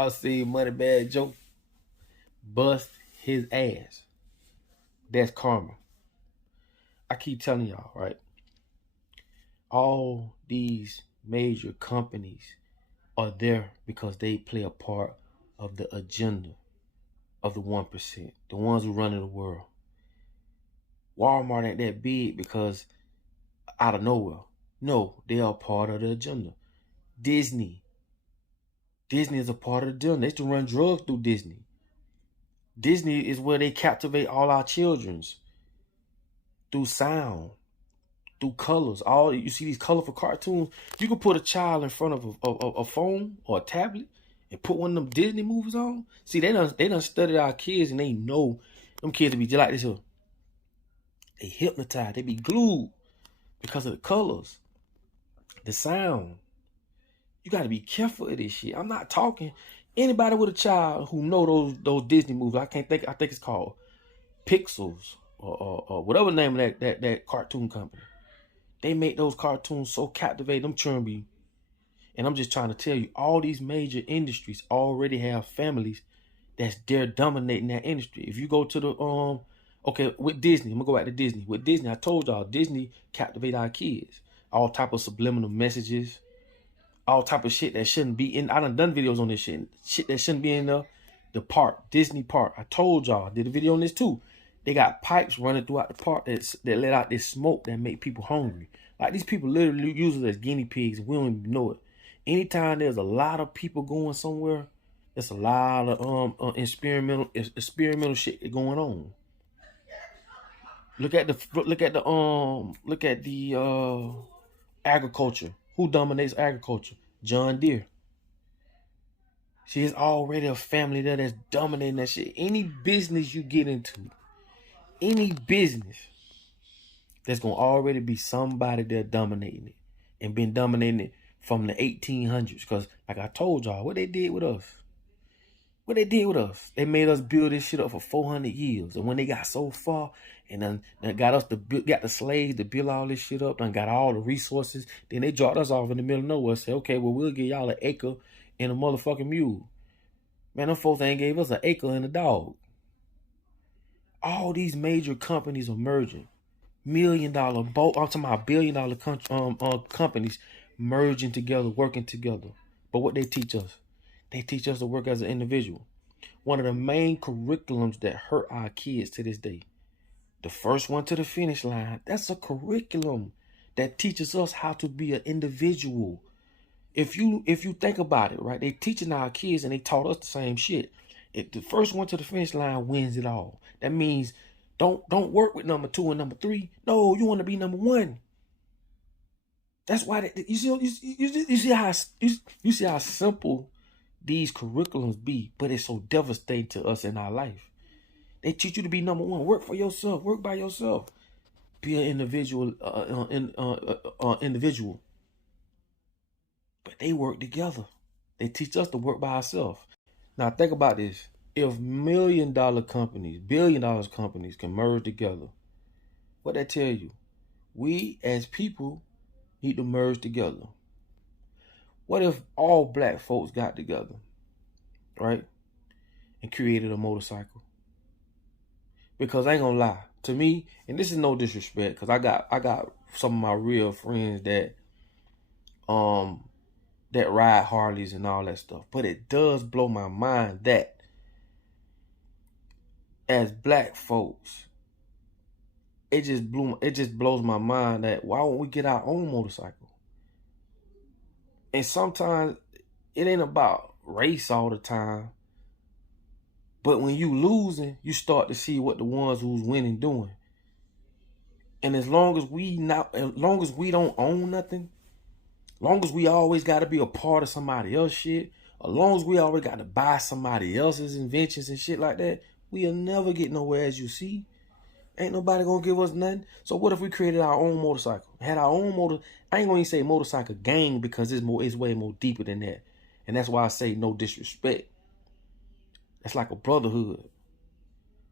Y'all see Money Bag Joe bust his ass. That's karma. I keep telling y'all, right? All these major companies are there because they play a part of the agenda of the 1%, the ones who run the world. Walmart ain't that big because out of nowhere. No, they are part of the agenda. Disney is a part of the agenda. They used to run drugs through Disney. Disney is where they captivate all our children's through sound, through colors. All you see these colorful cartoons. You can put a child in front of a phone or a tablet and put one of them Disney movies on. See, they done studied our kids and they know them kids to be just like this here. They hypnotized. They be glued because of the colors, the sound. You got to be careful of this shit. I'm not talking anybody with a child who know those Disney movies. I think it's called Pixels or whatever name of that cartoon company. They make those cartoons so captivating. Them children be, and I'm just trying to tell you, all these major industries already have families that's there dominating that industry. If you go to the okay, with Disney, I'm gonna go back to Disney. With Disney, I told y'all Disney captivate our kids. All type of subliminal messages, all type of shit that shouldn't be in. I done videos on this shit. Shit that shouldn't be in the park, Disney park. I told y'all, I did a video on this too. They got pipes running throughout the park that let out this smoke that make people hungry. Like these people literally use it as guinea pigs and we don't even know it. Anytime there's a lot of people going somewhere, there's a lot of experimental shit going on. Look at the agriculture. Who dominates agriculture? John Deere. See, it's already a family there that's dominating that shit. Any business you get into, any business, there's gonna already be somebody there dominating it, and been dominating it from the 1800s. Because like I told y'all, what they did with us, they made us build this shit up for 400 years. And when they got so far and then got the slaves to build all this shit up, and got all the resources, then they dropped us off in the middle of nowhere. Say, okay, well, we'll give y'all an acre and a motherfucking mule. Man, them folks ain't gave us an acre and a dog. All these major companies are merging. I'm talking about billion-dollar companies merging together, working together. But what they teach us? They teach us to work as an individual. One of the main curriculums that hurt our kids to this day. The first one to the finish line, that's a curriculum that teaches us how to be an individual. If you think about it, right? They teaching our kids and they taught us the same shit. If the first one to the finish line wins it all. That means don't work with number 2 and number 3. No, you want to be number 1. That's why you see how simple these curriculums be, but it's so devastating to us in our life. They teach you to be number 1. Work for yourself. Work by yourself. Be an individual. Individual. But they work together. They teach us to work by ourselves. Now think about this. If billion-dollar companies can merge together, what that tell you? We as people need to merge together. What if all black folks got together, right, and created a motorcycle? Because I ain't gonna lie, to me, and this is no disrespect, because I got some of my real friends that ride Harleys and all that stuff. But it does blow my mind that as black folks, it just blows my mind that why won't we get our own motorcycle? And sometimes it ain't about race all the time. But when you losing, you start to see what the ones who's winning doing. And as long as we don't own nothing, long as we always got to be a part of somebody else's shit, as long as we always got to buy somebody else's inventions and shit like that, we'll never get nowhere, as you see. Ain't nobody gonna give us nothing. So what if we created our own motorcycle? Had our own I ain't gonna even say motorcycle gang, because it's way more deeper than that. And that's why I say no disrespect. That's like a brotherhood.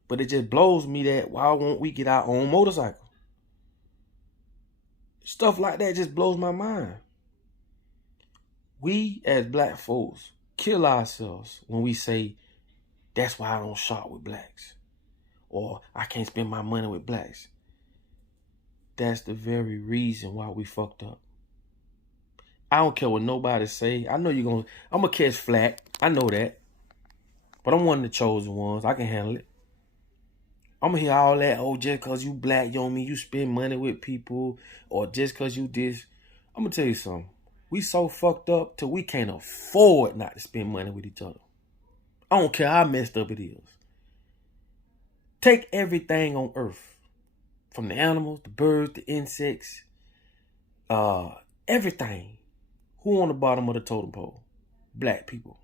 But it just blows me that why won't we get our own motorcycle? Stuff like that just blows my mind. We as black folks kill ourselves when we say, that's why I don't shop with blacks. Or I can't spend my money with blacks. That's the very reason why we fucked up. I don't care what nobody say. I know I'm gonna catch flack. I know that. But I'm one of the chosen ones. I can handle it. I'm gonna hear all that, oh, just cause you black, you don't mean you spend money with people, or just cause you this. I'm gonna tell you something. We so fucked up till we can't afford not to spend money with each other. I don't care how messed up it is. Take everything on earth. From the animals, the birds, the insects, everything. Who on the bottom of the totem pole? Black people.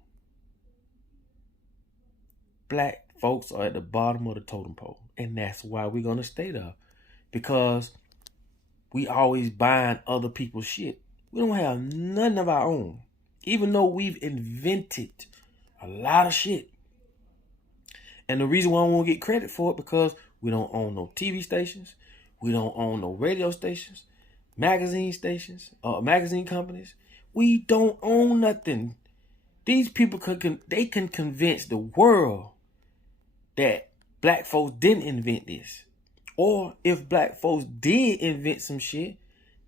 Black folks are at the bottom of the totem pole. And that's why we're going to stay there. Because we always buying other people's shit. We don't have none of our own. Even though we've invented a lot of shit. And the reason why I won't get credit for it, because we don't own no TV stations. We don't own no radio stations, magazine companies. We don't own nothing. These people they can convince the world that black folks didn't invent this. Or if black folks did invent some shit,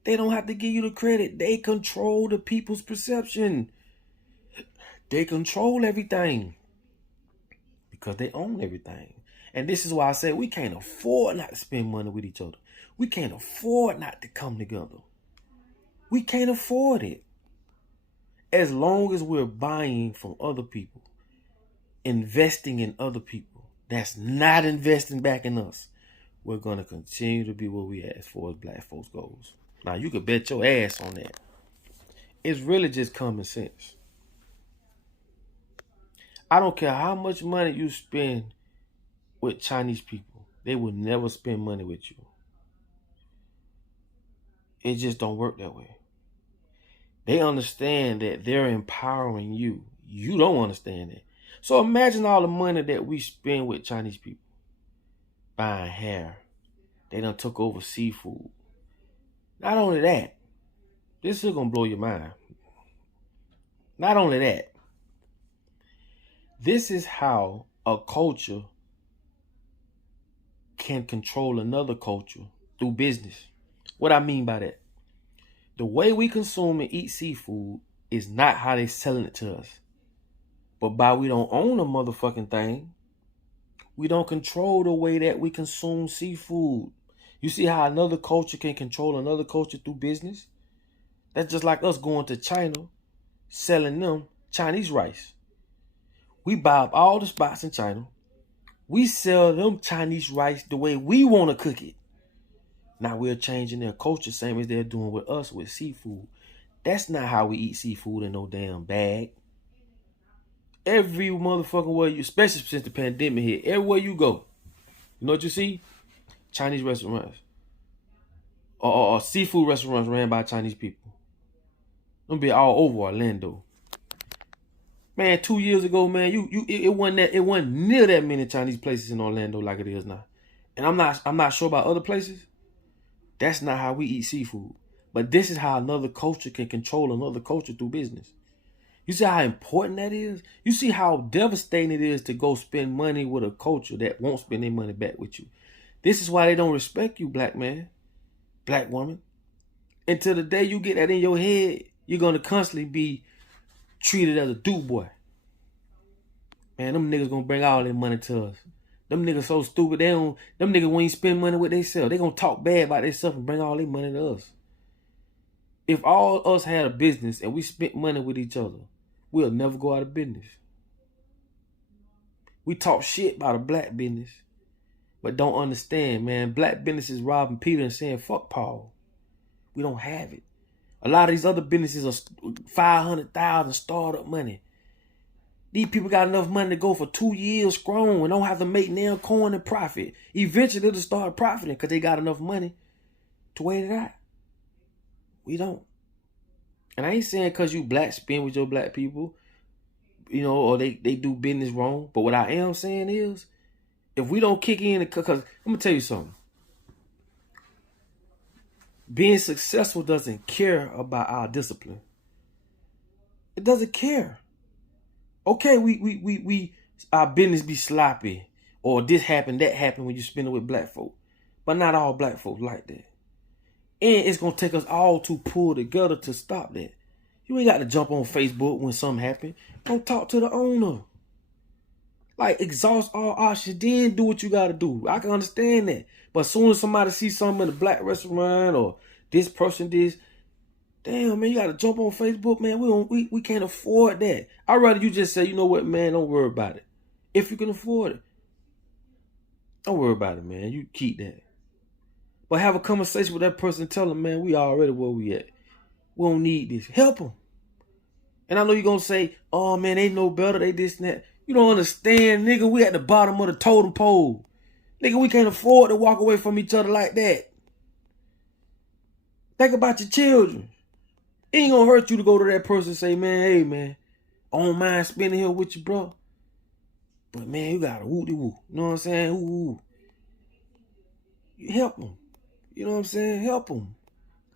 they don't have to give you the credit. They control the people's perception. They control everything. Because they own everything. And this is why I say we can't afford not to spend money with each other. We can't afford not to come together. We can't afford it. As long as we're buying from other people, investing in other people, that's not investing back in us, we're going to continue to be where we at as far as black folks goes. Now, you could bet your ass on that. It's really just common sense. I don't care how much money you spend with Chinese people. They will never spend money with you. It just don't work that way. They understand that they're empowering you. You don't understand that. So imagine all the money that we spend with Chinese people. Buying hair. They done took over seafood. Not only that. This is going to blow your mind. Not only that. This is how a culture can control another culture through business. What I mean by that? The way we consume and eat seafood is not how they selling it to us. But by we don't own a motherfucking thing, we don't control the way that we consume seafood. You see how another culture can control another culture through business? That's just like us going to China, selling them Chinese rice. We buy up all the spots in China. We sell them Chinese rice the way we want to cook it. Now we're changing their culture, same as they're doing with us with seafood. That's not how we eat seafood in no damn bag. Every motherfucking way you, especially since the pandemic hit, everywhere you go, you know what you see? Chinese restaurants. Or seafood restaurants ran by Chinese people. Them be all over Orlando. Man, 2 years ago, man, it wasn't near that many Chinese places in Orlando like it is now. And I'm not sure about other places. That's not how we eat seafood. But this is how another culture can control another culture through business. You see how important that is? You see how devastating it is to go spend money with a culture that won't spend their money back with you. This is why they don't respect you, black man, black woman. Until the day you get that in your head, you're going to constantly be treated as a dude boy. Man, them niggas gonna bring all their money to us. Them niggas so stupid, them niggas won't even spend money with themselves. They gonna talk bad about themselves and bring all their money to us. If all us had a business and we spent money with each other, we'll never go out of business. We talk shit about a black business, but don't understand, man. Black business is robbing Peter and saying, fuck Paul. We don't have it. A lot of these other businesses are 500,000 startup money. These people got enough money to go for 2 years strong and don't have to make nail coin and profit. Eventually they'll start profiting because they got enough money to wait it out. We don't. And I ain't saying because you black spend with your black people, you know, or they do business wrong. But what I am saying is, if we don't kick in, because I'm going to tell you something. Being successful doesn't care about our discipline. It doesn't care. Okay, we our business be sloppy, or this happened, that happened when you spend it with black folk. But not all black folk like that. And it's gonna take us all to pull together to stop that. You ain't got to jump on Facebook when something happen. Go talk to the owner. Like, exhaust all options, then do what you gotta do. I can understand that. But as soon as somebody sees something in a black restaurant or this person this, damn, man, you gotta jump on Facebook, man. We can't afford that. I'd rather you just say, you know what, man, don't worry about it. If you can afford it, don't worry about it, man. You keep that. But have a conversation with that person and tell them, man, we already where we at. We don't need this. Help them. And I know you're going to say, oh, man, they know better. They this and that. You don't understand, nigga. We at the bottom of the totem pole. Nigga, we can't afford to walk away from each other like that. Think about your children. It ain't going to hurt you to go to that person and say, man, hey, man, I don't mind spending here with you, bro. But, man, you got to woo-de-woo. You know what I'm saying? Woo-woo. You help them. You know what I'm saying? Help them.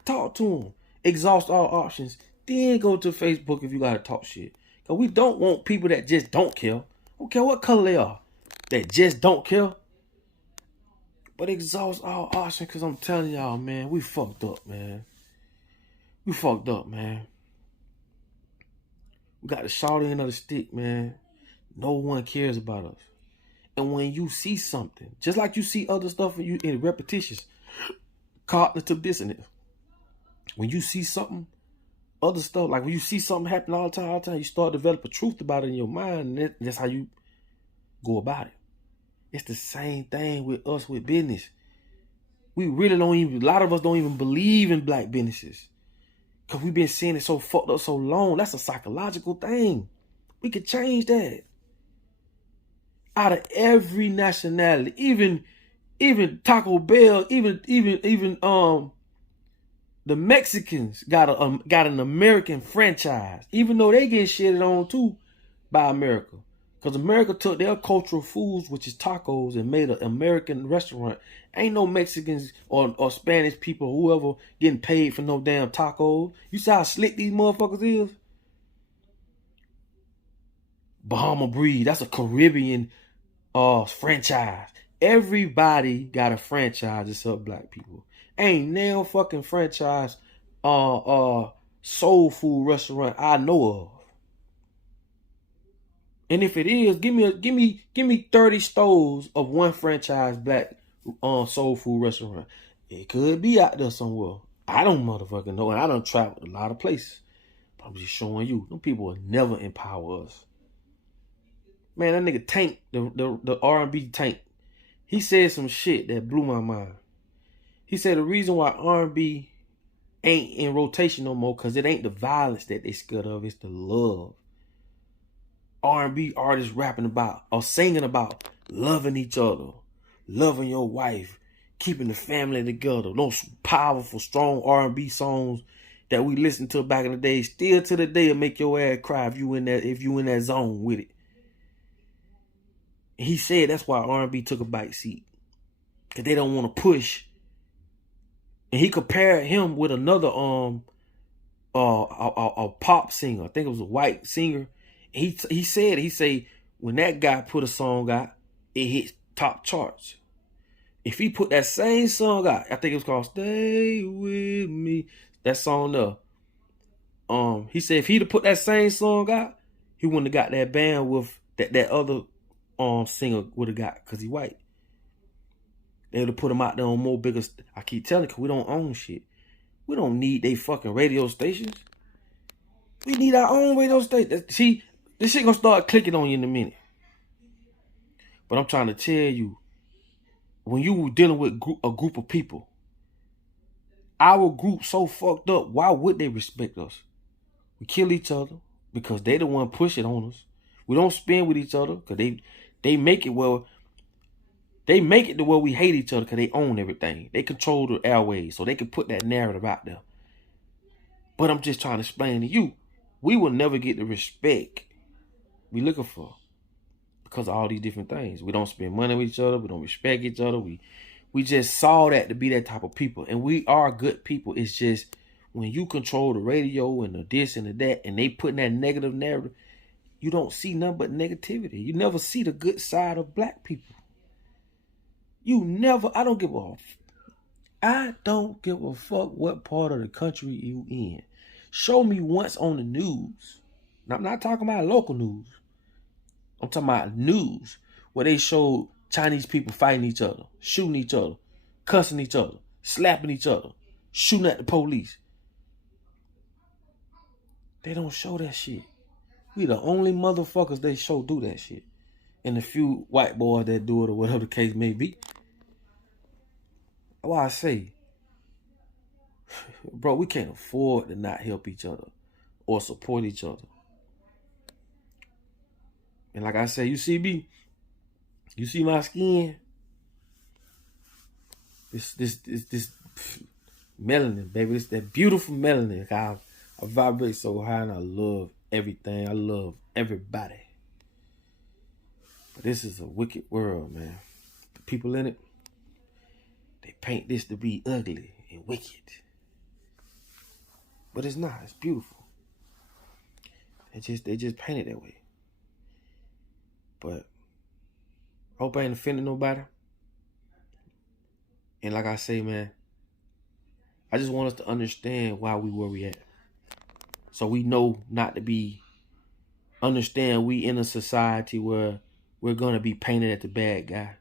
Talk to them. Exhaust all options. Then go to Facebook if you got to talk shit. Because we don't want people that just don't care. I don't care what color they are. That just don't care. But exhaust all options, because I'm telling y'all, man, we fucked up, man. We fucked up, man. We got the short end of the stick, man. No one cares about us. And when you see something, just like you see other stuff in repetitions, cognitive dissonance. When you see something, other stuff, like when you see something happen all the time, you start developing truth about it in your mind, and that's how you go about it. It's the same thing with us with business. We really don't even, a lot of us don't even believe in black businesses. Because we've been seeing it so fucked up so long. That's a psychological thing. We could change that. Out of every nationality, even Taco Bell, even the Mexicans got an American franchise, even though they get shitted on too by America. Because America took their cultural foods, which is tacos, and made an American restaurant. Ain't no Mexicans or Spanish people, whoever, getting paid for no damn tacos. You see how slick these motherfuckers is? Bahama Breeze, that's a Caribbean franchise. Everybody got a franchise except black people. Ain't no fucking franchise soul food restaurant I know of. And if it is, give me 30 stores of one franchise black soul food restaurant. It could be out there somewhere. I don't motherfucking know, and I done traveled a lot of places. But I'm just showing you, them people will never empower us. Man, that nigga Tank, the R&B Tank, he said some shit that blew my mind. He said the reason why R&B ain't in rotation no more, because it ain't the violence that they scared of, it's the love. R&B artists rapping about or singing about loving each other, loving your wife, keeping the family together. Those powerful, strong R&B songs that we listened to back in the day, still to the day will make your ass cry if you in that zone with it. And he said that's why R&B took a back seat, because they don't want to push. And he compared him with another a pop singer. I think it was a white singer. He said when that guy put a song out, it hit top charts. If he put that same song out, I think it was called "Stay With Me," that song there. He said if he'd have put that same song out, he wouldn't have got that band with that other singer would have got, because he white. They would have put him out there on more bigger. I keep telling you, because we don't own shit. We don't need they fucking radio stations. We need our own radio station. See, this shit gonna start clicking on you in a minute. But I'm trying to tell you, when you were dealing with a group of people, our group so fucked up, why would they respect us? We kill each other because they the one pushing on us. We don't spend with each other because they make it well. They make it to where we hate each other because they own everything. They control the airways, so they can put that narrative out there. But I'm just trying to explain to you, we will never get the respect we looking for because of all these different things. We don't spend money with each other. We don't respect each other. We just saw that to be that type of people. And we are good people. It's just when you control the radio and the this and the that, and they putting that negative narrative, you don't see nothing but negativity. You never see the good side of black people. I don't give a fuck what part of the country you in. Show me once on the news. Now, I'm not talking about local news. I'm talking about news where they showed Chinese people fighting each other, shooting each other, cussing each other, slapping each other, shooting at the police. They don't show that shit. We the only motherfuckers they show do that shit. And the few white boys that do it or whatever the case may be. Why I say, bro, we can't afford to not help each other or support each other. And like I say, you see me? You see my skin? This melanin, baby. It's that beautiful melanin. I vibrate so high and I love everything. I love everybody. But this is a wicked world, man. The people in it, they paint this to be ugly and wicked. But it's not. It's beautiful. They just paint it that way. But I hope I ain't offending nobody. And like I say, man, I just want us to understand why we where we at. So we know not to be, understand we in a society where we're gonna be painted as the bad guy.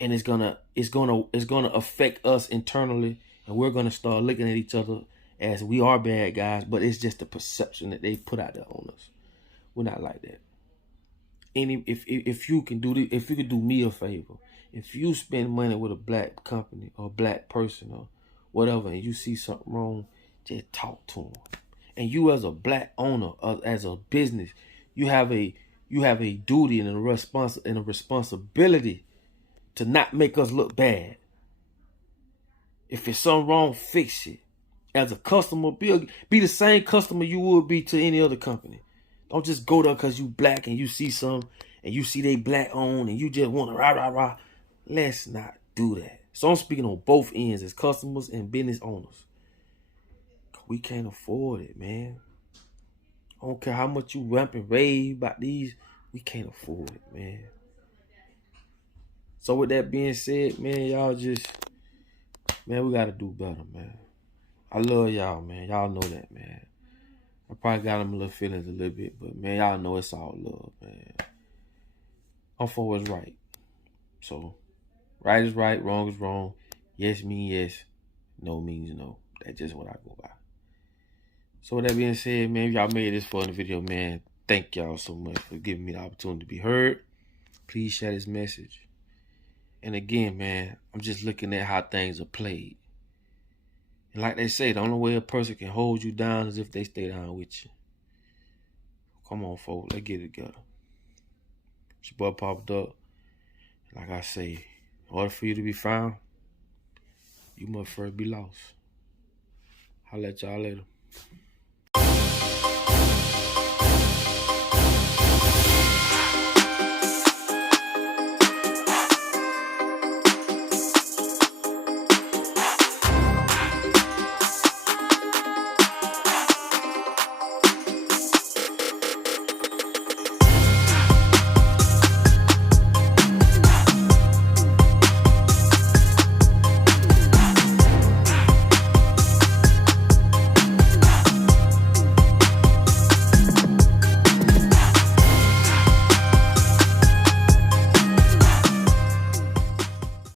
And it's gonna affect us internally, and we're gonna start looking at each other as we are bad guys, but it's just the perception that they put out there on us. We're not like that. If you can do this, if you could do me a favor, if you spend money with a black company or a black person or whatever, and you see something wrong, just talk to them. And you as a black owner, as a business, you have a duty and a responsibility to not make us look bad. If it's something wrong, fix it. As a customer, be the same customer you would be to any other company. Don't just go there because you black and you see some and you see they black owned and you just want to rah. Let's not do that. So I'm speaking on both ends as customers and business owners. We can't afford it, man. I don't care how much you ramp and rave about these. We can't afford it, man. So with that being said, man, we got to do better, man. I love y'all, man. Y'all know that, man. I probably got them a little feelings a little bit, but man, y'all know it's all love, man. I'm for what's right. So, right is right, wrong is wrong. Yes means yes, no means no. That's just what I go by. So with that being said, man, if y'all made this far in the video, man, thank y'all so much for giving me the opportunity to be heard. Please share this message. And again, man, I'm just looking at how things are played. And like they say, the only way a person can hold you down is if they stay down with you. Come on, folks. Let's get it together. It's your boy Papa Duck. Like I say, in order for you to be found, you must first be lost. I'll let y'all later.